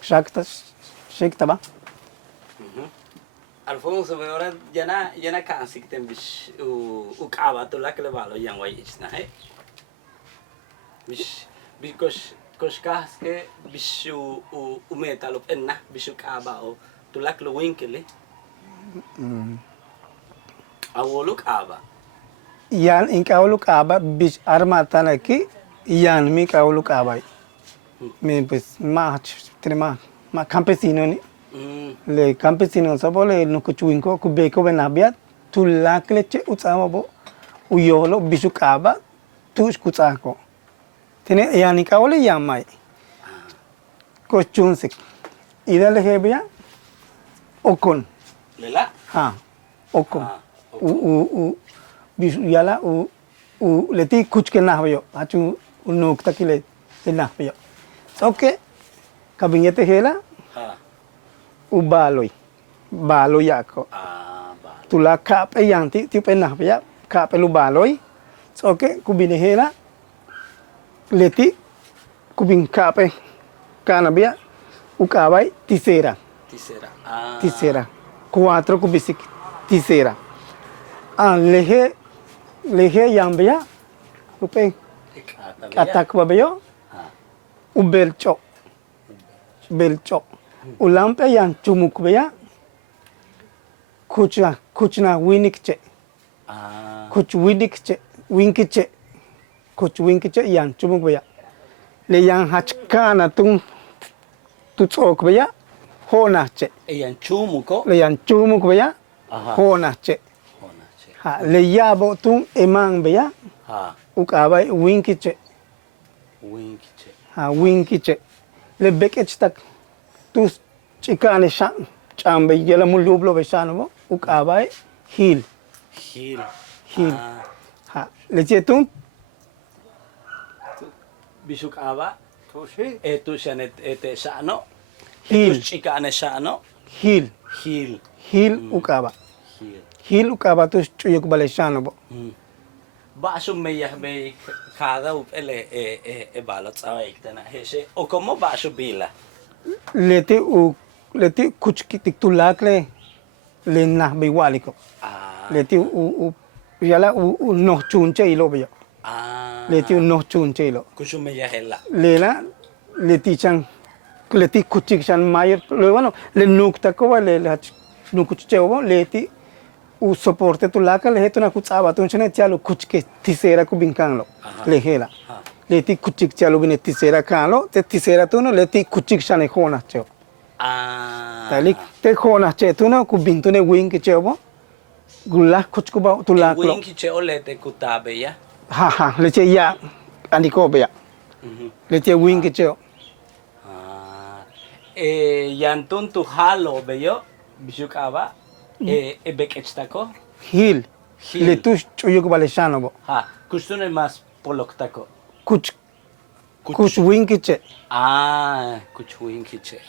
Shakta ba? Alfonso, ahora ya na casi que tem bish o cava tu lá que levá-lo yang vai isna, eh? Bish kos kas que bish o metal o enna bish o cava o tu lá que lo winkele. Awolo cava. Yan in kaulu kaba bis armata lagi yan mi kaulu kaba. Mi pues ma campesino ni. Le campesino sabo le no kuchuinko kubeko benabia tu lakleche utsama bo uyolo bisu kaba tu skutsako. Tene yani kaule yamai. Kochunsik. Ida le hebia okon. Lela? Ha. Okon. Bisu yala leti kuch ke nahyo achu unok takile nahyo. Okay. Kabinete hela baloy ako. Tula kap yang ti penah ya kap lu baloy. Okay, kubine hela leti kubin kap kana bia ukabay tisera. Tisera. Cuatro kubisik tisera. Lehe yang bia upe atak babayo ubelcho. Belcho. Ulampe yang cumuk bia kuchna winikche. Kuch winkche. Kuch winkche yang cumuk bia. Le yang hachkana tu tsok bia honache. Yang cumuko? Le yang cumuk bia honache. Ha le yabo tu emang bia ukabay winkche. Ha winkche. Le bekech tak tu chikane chambe yela mulublo besano mo ukabay hil ha le chetum bisuk aba tu shanet ete sano hil chikane sano hil ukaba hil ukaba tu chuyok balesano bo baso meyah me cada ele balot sabe tena hese o como baso bila leti kuch kitik tulakle le nah biwaliko leti yala no chunche ilo bia leti no chunche ilo kusu meyah hela lela leti chang leti kuchik chan mayer lo bueno le nukta ko le nukuche wo leti u soporte tulaka le hetuna kutsaba tunchane chalo kuchke tisera ku binkanglo le hela leti kuchik chalo bine tisera kanlo te tisera tuno leti kuchik chane khona cheo talik te khona che tuno ku bintune wing ke cheo gulla kuchku ba tulak lo wing che olete kutabe ya ha le che ya aniko be ya le che wing ke cheo yantun tu halo beyo bisukaba bekechtaco hil le tu chuyuk baleshano bo kustune mas poloktako kuch winkiche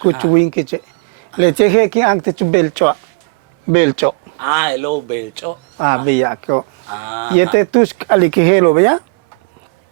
kuch winkiche le chehe ki angte chu belcho elo belcho beya ko yete tus ali ke helo beya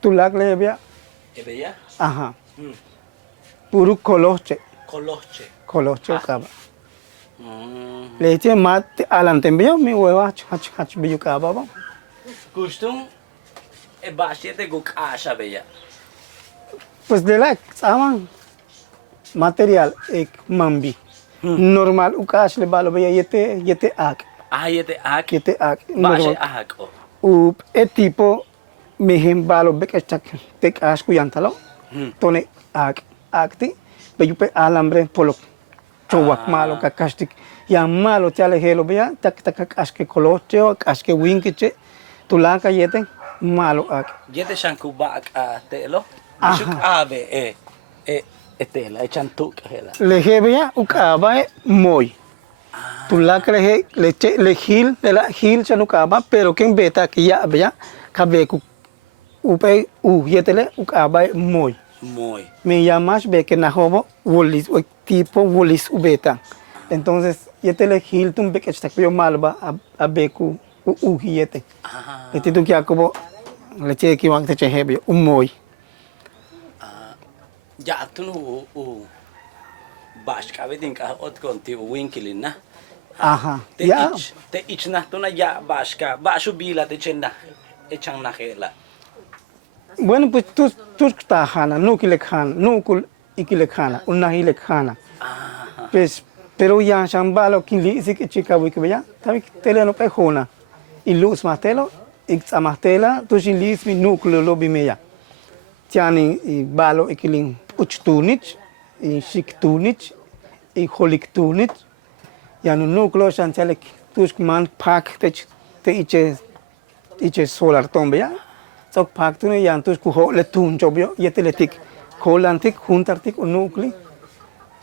tulak le beya beya aha puru koloche kaba leche mat alam tembeo mi hueva hach biyuka baba kustung basiete guk asha beya pues de la saman material ek mambi normal ukash le balo beya yete ak yete ak normal ak e tipo mehem balo bekechak tek ash ku yantalo tone akti beyupe alambre polok chowak malo kakastik yang malo chale helo beya tak aske kolocho aske winkiche tulaka yete malo ak yete shanku ba telo bisuk abe tela chantuk hela le hebeya ukaba moy tulaka le hil de la hil chanukaba pero ken beta que ya beya kabeku upe yetele ukaba moy me llamas be que nahobo wolis tipo wolis ubeta entonces yetele hiltum be que está yo malba a beku yete este tu que akobo le che ki wang te che hebe moy ya tunu bash kavidin ka ot konti winkilin na. Aha. Te ich na to na ya bash ka basho bila te chenda echang na khela. Bueno, pues tú estás jana, no que le jana, no que le jana, una y le jana. Pues, pero ya shambalo que le dice que chica voy que vaya, tabi tele no pejona. Y luz matelo, y amatela, tú si lis mi núcleo lo bimeya. Tiani y balo y que le uchtunich, y shiktunich, y holiktunich. Ya no núcleo shantale, tú man pack te iche solar tombe ya. Sok pak tu ne yang tu ku le tun job yo yeteletik holantik juntartik unukli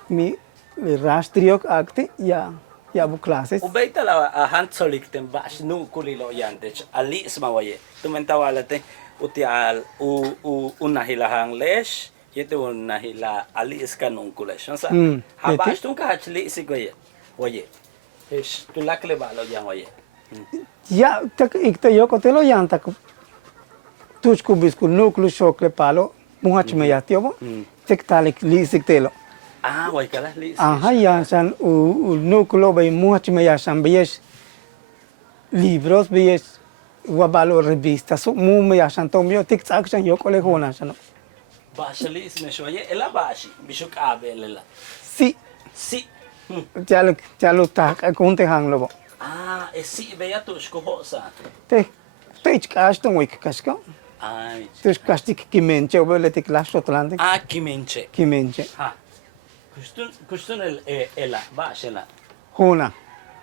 mi le rastriok akte ya bu classes Ubeita la a hand solikten bash nu kulilo yantech ali smawaye. Tumentawalate utial u unahilahang lesh yete unahila ali iskanun kulesh. Sa ha bash tun ka hachli sigoye. Oye. Es tu lakle balo yang oye. ya tak ikte yo kotelo yang tak tushku bisku núcleo shokle palo muhach me ya tiobo tek talik li siktelo Ah, oye kala li. aha ya san u núcleo be muhach me ya san beyes libros beyes wabalo revistas mu me ya san tomio tek tsak san yo kole hona san Bashali isme shoye ela bashi bishuk abe lela. si Si. chalo tak kunte hang lobo Ah, si veya tushko hosa. te ichkashton wik kashko Ay. tus kastik kimenche obele tik lasto tlande Ah, kimenche. kimenche Ha. Kustun ela bashela. hona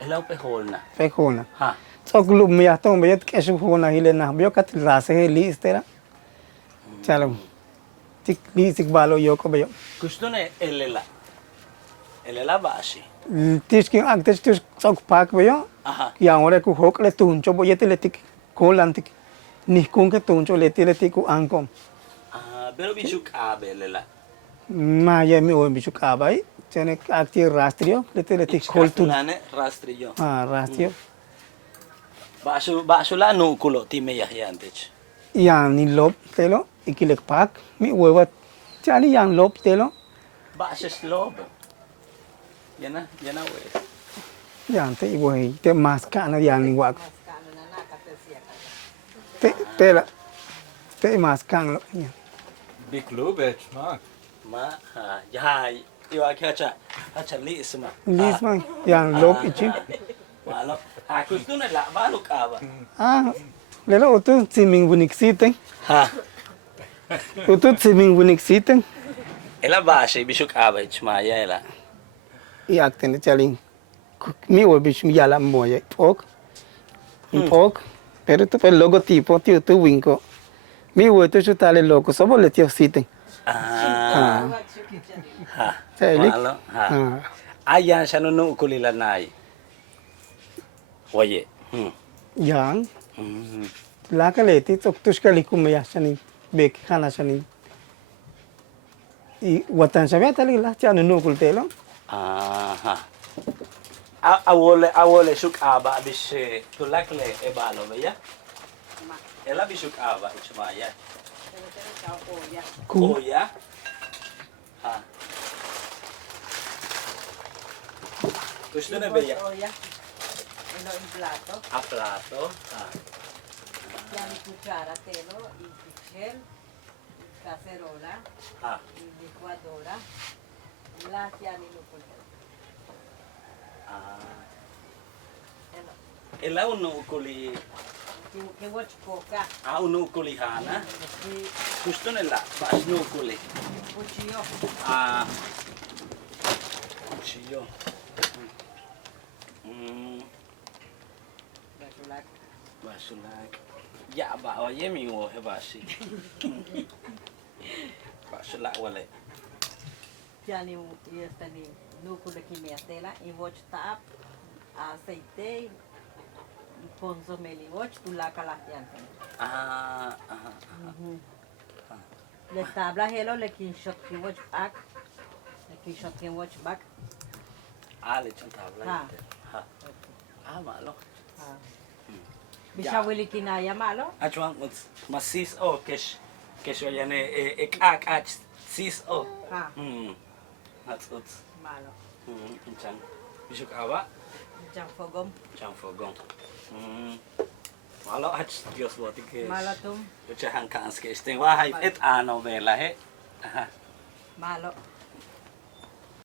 Ela upe holna. fe hona Ha. sok lu me ya ton beyet keshu hona hile na bio kat rase he listera chalo tik lisik balo yo ko beyo Kustun elela. Elela bashi. tiski aktes tus sok pak beyo Aha. ya ore ku hokle tuncho boyete letik kolantik ni kun ke tuncho letik ku ankom Ah, pero bishuk abe lela. ma ye mi o bichu kabai chene akti rastrio letik kol tun Nane rastrillo. ah rastrio Basho la no kulo ti me yahyantech. yang ni lob telo ikilek pak mi wewa chali yang lob telo Basho slob. Yana we. yang te ibo te mas kana yang ni wak Maskano na nakatesya ka. te mas kang lo Big Lubitsch, Mark. Ma ha ya iwa kacha li isma. lis ma yang lob ichi Malo. Ah, kustun la balu kaba. ah lelo otu siming bunik siteng Ha. otu siming bunik siteng Ela bashi bishuk aba ichma ya ela. iak ten chali mi o bichu yala moye pok pero tu pel logotipo tu winko mi o tu chutale logo sobo le tio siteng Ah. Ha. Sailik. Malo. Ha. ah Ayan siya no kulila nai. Oye. yang Mm. lakaleti tok tuskali kumya sani bek khana sani i watan sabya tali la chanu no kultelo Aha. Awole shuk aba bish tulakle ebalo ya. Ela bishuk aba ichma ya. ku Oh ya. Ha. Gusto na ba ya? Oya. Uno in plato. A plato. Ha. Tieni cuchara, telo, y pichel, y cacerola, Ha. y licuadora. La tieni lupulto. Ah. Ela unukuli. Que watch coca. Ah, unukuli hana. Y Gusto nila. Pas nukuli. cuchillo. Ah. Cuchillo. Basulak. Basulak. Ya ba oye mi wo he basi. Basulak wale. Tieni y este ni núcleo que me tela y watch tap, aceite, y consomé y watch tu la calatiante. Ah, aha. Le tabla hello le kin shot ki watch back. Le kin shot ki watch back. Ah, le chantabla. Ha. Ha. Ah, malo. Bisha wili kinaya malo. Achwan masis o kesh. Kesh yan e kak ach sis o. Ha. Hatsut. Malo. Inchan. Bisuk awa. Jang fogom. Chang fogong. Malo hats Diyos buati ke. Malo tum. Ucahan ka ang skesting. Wahai et ano bela he. Aha. Malo.